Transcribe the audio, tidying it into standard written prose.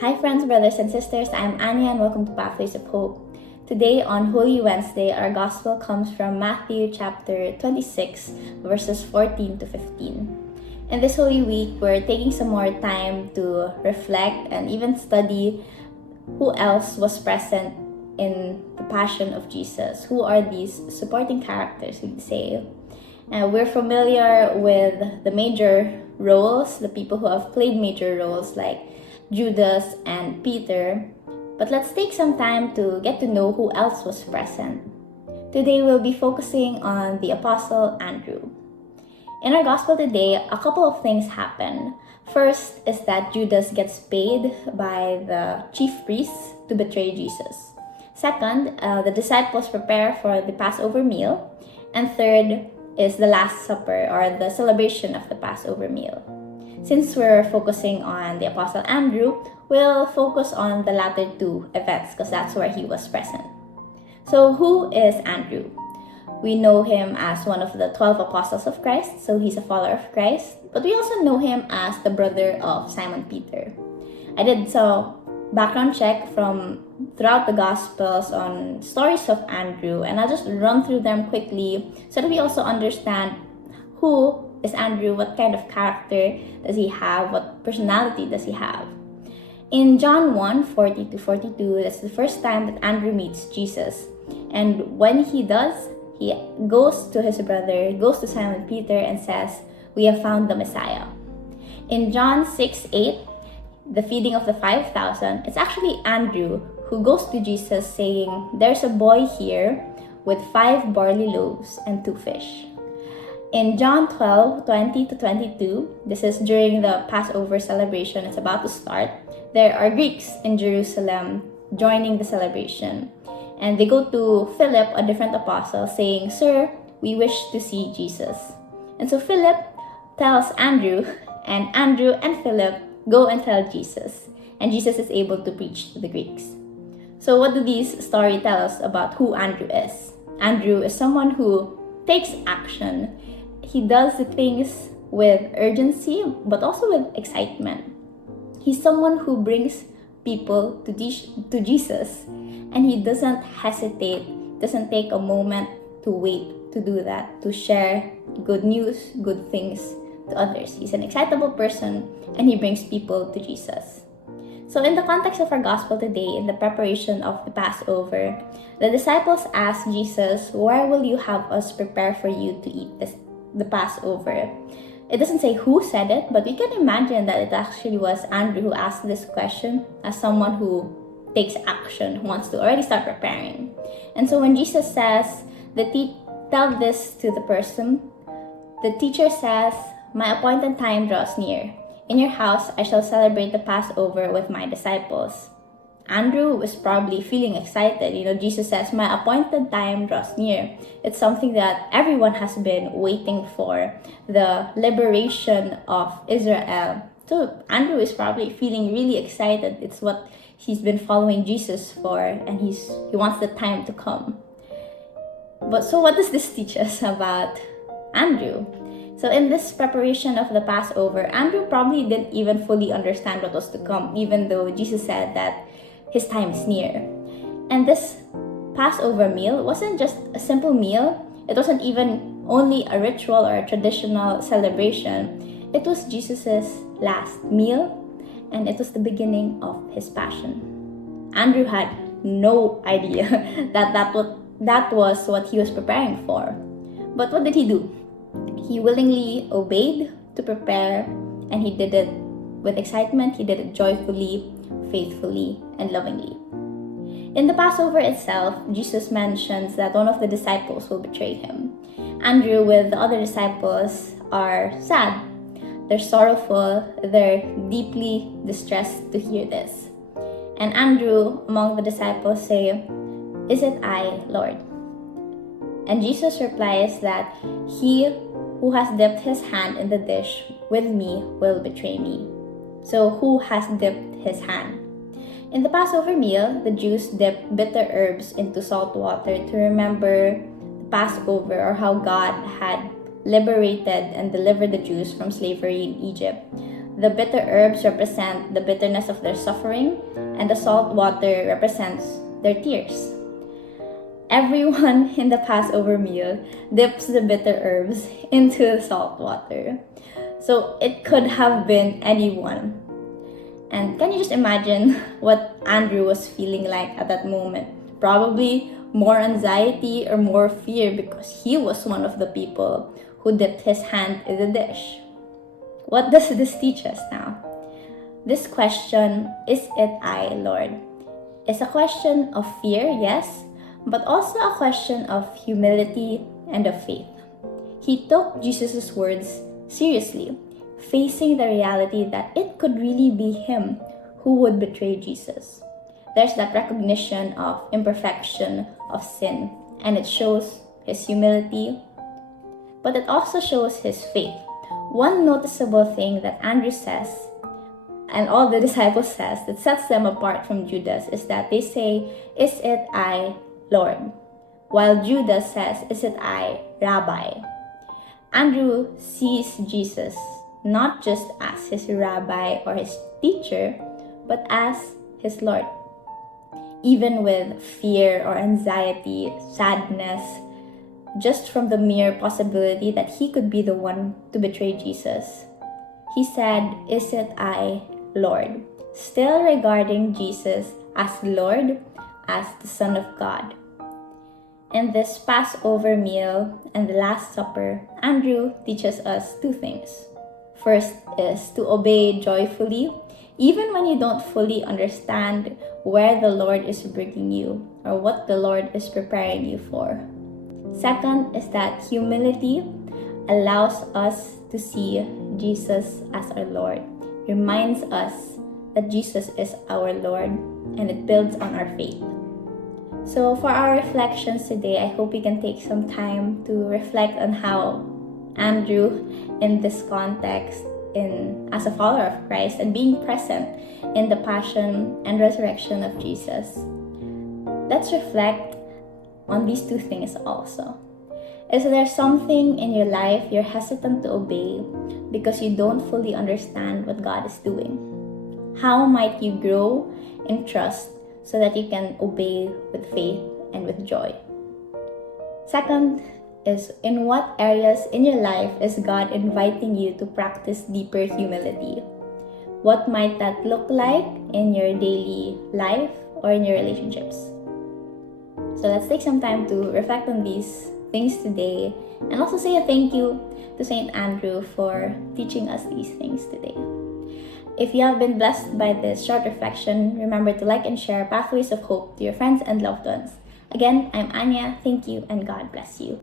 Hi friends, brothers and sisters, I'm Anya and welcome to Pathways of Hope. Today on Holy Wednesday, our Gospel comes from Matthew chapter 26, verses 14 to 15. In this Holy Week, we're taking some more time to reflect and even study who else was present in the Passion of Jesus. Who are these supporting characters, we'd say? We're familiar with the major roles, the people who have played major roles like Judas and Peter, but let's take some time to get to know who else was present. Today we'll be focusing on the Apostle Andrew. In our Gospel today, a couple of things happen. First is that Judas gets paid by the chief priests to betray Jesus. Second, the disciples prepare for the Passover meal. And third is the Last Supper, or the celebration of the Passover meal. Since we're focusing on the Apostle Andrew, we'll focus on the latter two events because that's where he was present. So who is Andrew? We know him as one of the 12 apostles of Christ, so he's a follower of Christ. But we also know him as the brother of Simon Peter. I did some background check from throughout the Gospels on stories of Andrew, and I'll just run through them quickly so that we also understand who is Andrew, what kind of character does he have, what personality does he have. In John 1:40 to 42, that's the first time that Andrew meets Jesus. And when he does, he goes to his brother, goes to Simon Peter and says, "We have found the Messiah." In John 6:8, the feeding of the 5,000, it's actually Andrew who goes to Jesus saying, "There's a boy here with 5 barley loaves and 2 fish." In John 12:20 to 22, this is during the Passover celebration, it's about to start. There are Greeks in Jerusalem joining the celebration. And they go to Philip, a different apostle, saying, "Sir, we wish to see Jesus." And so Philip tells Andrew, and Andrew and Philip go and tell Jesus. And Jesus is able to preach to the Greeks. So what do these stories tell us about who Andrew is? Andrew is someone who takes action. He does the things with urgency, but also with excitement. He's someone who brings people to Jesus, and he doesn't hesitate, doesn't take a moment to wait to do that, to share good news, good things to others. He's an excitable person, and he brings people to Jesus. So in the context of our gospel today, in the preparation of the Passover, the disciples asked Jesus, "Where will you have us prepare for you to eat the Passover?" It doesn't say who said it, but we can imagine that it actually was Andrew who asked this question as someone who takes action, who wants to already start preparing. And so when Jesus says, tell this to the person, the teacher says, "My appointed time draws near. In your house, I shall celebrate the Passover with my disciples." Andrew was probably feeling excited. Jesus says, "My appointed time draws near." It's something that everyone has been waiting for, the liberation of Israel. So Andrew is probably feeling really excited. It's what he's been following Jesus for, and he wants the time to come. So what does this teach us about Andrew? So in this preparation of the Passover, Andrew probably didn't even fully understand what was to come, even though Jesus said that his time is near. And this Passover meal wasn't just a simple meal. It wasn't even only a ritual or a traditional celebration. It was Jesus's last meal, and it was the beginning of his passion. Andrew had no idea that was what he was preparing for. But what did he do? He willingly obeyed to prepare, and he did it with excitement. He did it joyfully, faithfully, and lovingly. In the Passover itself, Jesus mentions that one of the disciples will betray him. Andrew with the other disciples are sad. They're sorrowful. They're deeply distressed to hear this. And Andrew, among the disciples, say, "Is it I, Lord?" And Jesus replies that he who has dipped his hand in the dish with me will betray me. So who has dipped his hand? In the Passover meal, the Jews dipped bitter herbs into salt water to remember the Passover, or how God had liberated and delivered the Jews from slavery in Egypt. The bitter herbs represent the bitterness of their suffering, and the salt water represents their tears. Everyone in the Passover meal dips the bitter herbs into the salt water. So it could have been anyone. And can you just imagine what Andrew was feeling like at that moment? Probably more anxiety or more fear because he was one of the people who dipped his hand in the dish. What does this teach us now? This question, "Is it I, Lord?" is a question of fear, yes, but also a question of humility and of faith. He took Jesus' words seriously, facing the reality that it could really be him who would betray Jesus. There's that recognition of imperfection, of sin, and it shows his humility, but it also shows his faith. One noticeable thing that Andrew says, and all the disciples says, that sets them apart from Judas is that they say, "Is it I, Lord?" While Judas says, "Is it I, Rabbi?" Andrew sees Jesus not just as his rabbi or his teacher, but as his Lord. Even with fear or anxiety, sadness, just from the mere possibility that he could be the one to betray Jesus, he said, "Is it I, Lord?" Still regarding Jesus as Lord, as the Son of God. In this Passover meal and the Last Supper, Andrew teaches us two things. First is to obey joyfully, even when you don't fully understand where the Lord is bringing you or what the Lord is preparing you for. Second is that humility allows us to see Jesus as our Lord, reminds us that Jesus is our Lord, and it builds on our faith. So for our reflections today, I hope we can take some time to reflect on how Andrew, in this context, as a follower of Christ and being present in the passion and resurrection of Jesus. Let's reflect on these two things also. Is there something in your life you're hesitant to obey because you don't fully understand what God is doing? How might you grow in trust so that you can obey with faith and with joy? Second is, in what areas in your life is God inviting you to practice deeper humility? What might that look like in your daily life or in your relationships? So let's take some time to reflect on these things today and also say a thank you to St. Andrew for teaching us these things today. If you have been blessed by this short reflection, remember to like and share Pathways of Hope to your friends and loved ones. Again, I'm Anya. Thank you and God bless you.